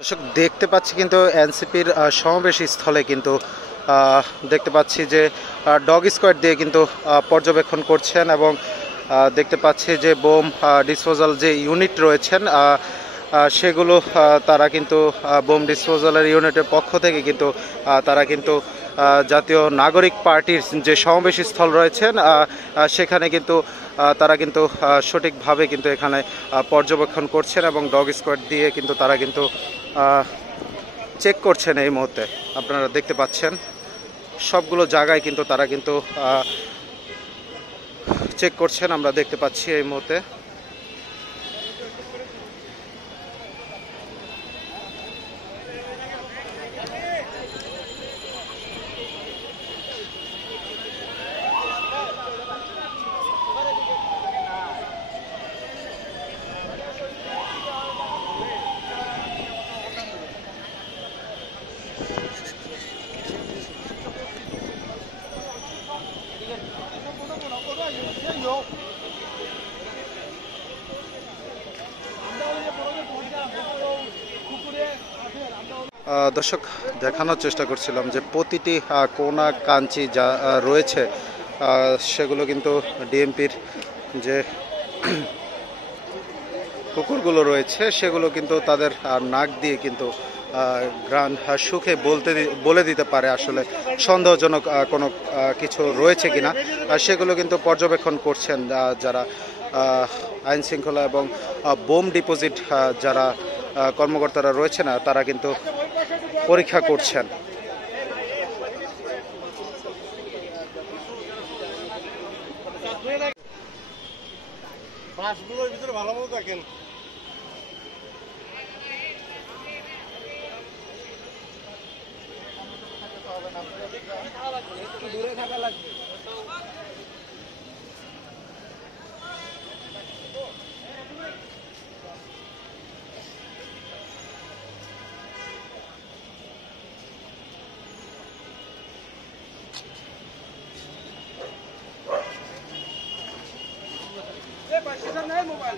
দর্শক দেখতে পাচ্ছি কিন্তু এনসিপির সমাবেশ স্থলে কিন্তু দেখতে পাচ্ছি যে ডগ স্কোয়াড দিয়ে কিন্তু পর্যবেক্ষণ করছেন এবং দেখতে পাচ্ছি যে বোম ডিসপোজাল যে ইউনিট রয়েছেন সেগুলো তারা কিন্তু বোম ডিসপোজালের ইউনিটের পক্ষ থেকে কিন্তু তারা কিন্তু জাতীয় নাগরিক পার্টির যে সমাবেশ স্থল রয়েছেন সেখানে কিন্তু তারা কিন্তু সঠিকভাবে কিন্তু এখানে পর্যবেক্ষণ করছেন এবং ডগ স্কোয়াড দিয়ে কিন্তু তারা কিন্তু চেক করছেন। এই মুহূর্তে আপনারা দেখতে পাচ্ছেন সবগুলো জায়গায় কিন্তু তারা কিন্তু চেক করছেন, আমরা দেখতে পাচ্ছি এই মুহূর্তে। দর্শক দেখানোর চেষ্টা করছিলাম যে প্রতিটি কোনা কাঞ্চি যা রয়েছে সেগুলো কিন্তু ডিএমপির যে কুকুরগুলো রয়েছে সেগুলো কিন্তু তাদের নাক দিয়ে কিন্তু ঘ্রাণ সুখে বলে দিতে পারে আসলে সন্দেহজনক কোনো কিছু রয়েছে কিনা। সেগুলো কিন্তু পর্যবেক্ষণ করছেন যারা আইন শৃঙ্খলা এবং বোম ডিপোজিট যারা কর্মকর্তারা রয়েছে না তারা কিন্তু পরীক্ষা করছেন। বাসগুলোর ভিতরে ভালো মতো দেখেন। একটু দূরে থাকা লাগবে। মোবাইল